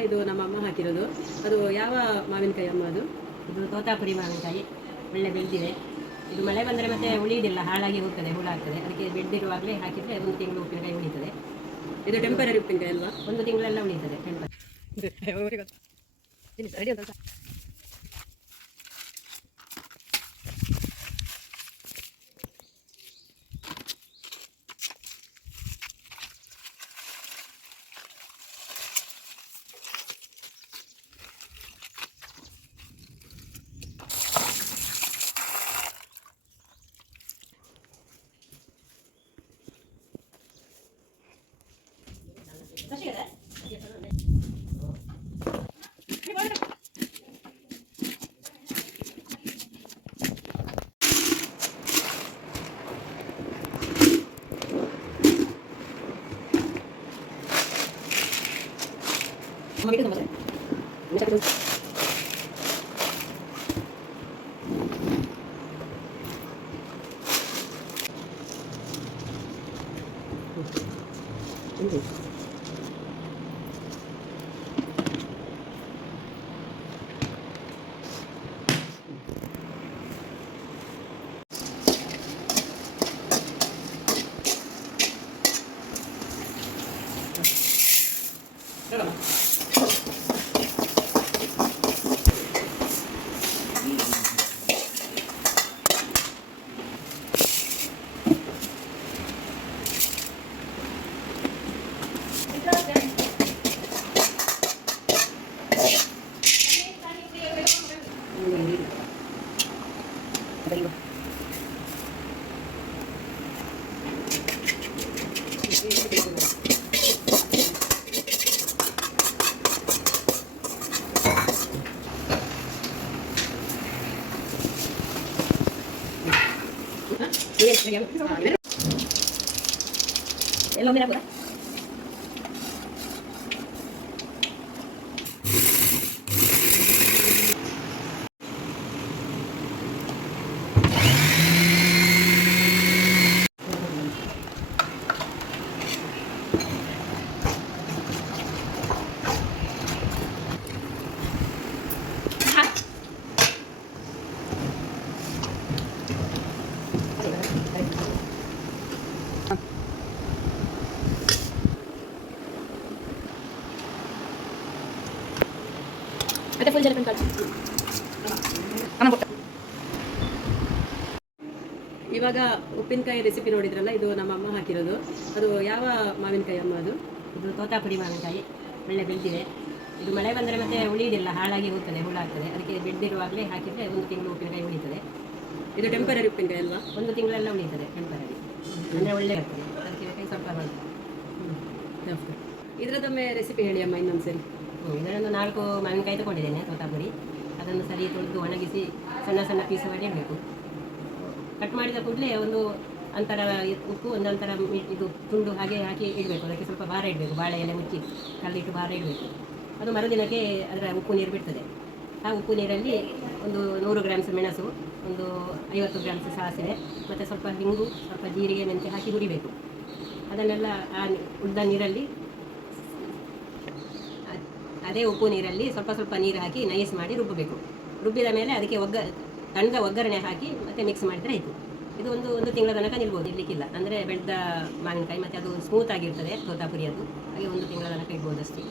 ನೋಡಿದ್ರಲ್ಲ, ಇದು ನಮ್ಮ ಅಮ್ಮ ಹಾಕಿರೋದು. ಅದು ಯಾವ ಮಾವಿನಕಾಯಿ ಅಮ್ಮ ಅದು? ಇದು ತೋತಾಪುರಿ ಮಾವಿನಕಾಯಿ, ಒಳ್ಳೆ ಬೆಳೆದಿದೆ. ಇದು ಮಳೆ ಬಂದರೆ ಮತ್ತೆ ಉಳಿಯೋದಿಲ್ಲ, ಹಾಳಾಗಿ ಹೋಗ್ತದೆ, ಹುಳ ಆಗ್ತದೆ. ಅದಕ್ಕೆ ಬೆಳೆದಿರುವಾಗಲೇ ಹಾಕಿದರೆ 1 ತಿಂಗಳು ಉಪ್ಪಿನಕಾಯಿ ಉಳಿತದೆ. ಇದು ಟೆಂಪರರಿ ಉಪ್ಪಿನಕಾಯಿ ಅಲ್ವಾ? 1 ತಿಂಗಳೆಲ್ಲ ಉಳಿತದೆ. ರೆಡಿ ಅಂತ ಎಲ್ಲೊಮ್ಮೆ ಆಗ್ಬೋದಾ? ಮತ್ತೆ ಫುಲ್ ಜನ ಇವಾಗ ಉಪ್ಪಿನಕಾಯಿ ರೆಸಿಪಿ ನೋಡಿದ್ರಲ್ಲ, ಇದು ನಮ್ಮ ಅಮ್ಮ ಹಾಕಿರೋದು. ಅದು ಯಾವ ಮಾವಿನಕಾಯಿ ಅಮ್ಮ ಅದು? ಇದು ತೋತಾಪುರಿ ಮಾವಿನಕಾಯಿ, ಒಳ್ಳೆ ಬೆಳೆದಿದೆ. ಇದು ಮಳೆ ಬಂದರೆ ಮತ್ತೆ ಉಳಿಯೋದಿಲ್ಲ, ಹಾಳಾಗಿ ಹೋಗ್ತದೆ, ಹುಳ ಆಗ್ತದೆ. ಅದಕ್ಕೆ ಬೆಳೆದಿರುವಾಗಲೇ ಹಾಕಿದರೆ 1 ತಿಂಗಳು ಉಪ್ಪಿನಕಾಯಿ ಉಳಿತದೆ. ಇದು ಟೆಂಪರರಿ ಉಪ್ಪಿನಕಾಯಿ ಅಲ್ವಾ? 1 ತಿಂಗಳೆಲ್ಲ ಉಳಿತದೆ ಟೆಂಪರರಿ. ಅಂದರೆ ಒಳ್ಳೆ ಆಗ್ತದೆ. ಅದಕ್ಕೆ ಕೈ ಸ್ವಲ್ಪ ಬರ್ತದೆ. ಇದರದೊಮ್ಮೆ ರೆಸಿಪಿ ಹೇಳಿ ಅಮ್ಮ ಇನ್ನೊಂದ್ಸರಿ. ಇದರೊಂದು 4 ಮಾವಿನಕಾಯಿ ತಗೊಂಡಿದ್ದೇನೆ, ತೋತಾಪುರಿ. ಅದನ್ನು ಸರಿ ತೊಳೆದು ಒಣಗಿಸಿ ಸಣ್ಣ ಸಣ್ಣ ಪೀಸ್ ಮಾಡಿ ಇಡಬೇಕು. ಕಟ್ ಮಾಡಿದ ಕೂಡಲೇ ಒಂದು ಅಂತರ ಉಪ್ಪು, ಒಂದು ಅಂತರ ಇದು ತುಂಡು ಹಾಗೆ ಹಾಕಿ ಇಡಬೇಕು. ಅದಕ್ಕೆ ಸ್ವಲ್ಪ ಭಾರ ಇಡಬೇಕು, ಬಾಳೆ ಎಲೆ ಮುಚ್ಚಿ ಕಲ್ಲಿಟ್ಟು ಭಾರ ಇಡಬೇಕು. ಅದು ಮರುದಿನಕ್ಕೆ ಅದರ ಉಪ್ಪು ನೀರು ಬಿಡ್ತದೆ. ಆ ಉಪ್ಪು ನೀರಲ್ಲಿ ಒಂದು 100 ಗ್ರಾಮ್ಸ್ ಮೆಣಸು, ಒಂದು 50 ಗ್ರಾಮ್ಸ್ ಸಾಸಿವೆ, ಮತ್ತು ಸ್ವಲ್ಪ ಹಿಂಗು, ಸ್ವಲ್ಪ ಜೀರಿಗೆ, ಮೆಂತೆ ಹಾಕಿ ಹುರಿಬೇಕು. ಅದನ್ನೆಲ್ಲ ಆ ಉದ್ದ ನೀರಲ್ಲಿ, ಅದೇ ಉಪ್ಪು ನೀರಲ್ಲಿ ಸ್ವಲ್ಪ ಸ್ವಲ್ಪ ನೀರು ಹಾಕಿ ನೈಸ್ ಮಾಡಿ ರುಬ್ಬಬೇಕು. ರುಬ್ಬಿದ ಮೇಲೆ ಅದಕ್ಕೆ ತಣ್ಣದ ಒಗ್ಗರಣೆ ಹಾಕಿ ಮತ್ತೆ ಮಿಕ್ಸ್ ಮಾಡಿದರೆ ಆಯಿತು. ಇದು ಒಂದು ತಿಂಗಳ ತನಕ ನಿಲ್ಬೋದು, ಇರಲಿಕ್ಕಿಲ್ಲ. ಅಂದರೆ ಬೆಳೆದ ಮಾವಿನಕಾಯಿ ಮತ್ತು ಅದು ಸ್ಮೂತ್ ಆಗಿರ್ತದೆ ತೋತಾಪುರಿ, ಅದು ಹಾಗೆ 1 ತಿಂಗಳ ತನಕ ಇಡ್ಬೋದು ಅಷ್ಟೇ.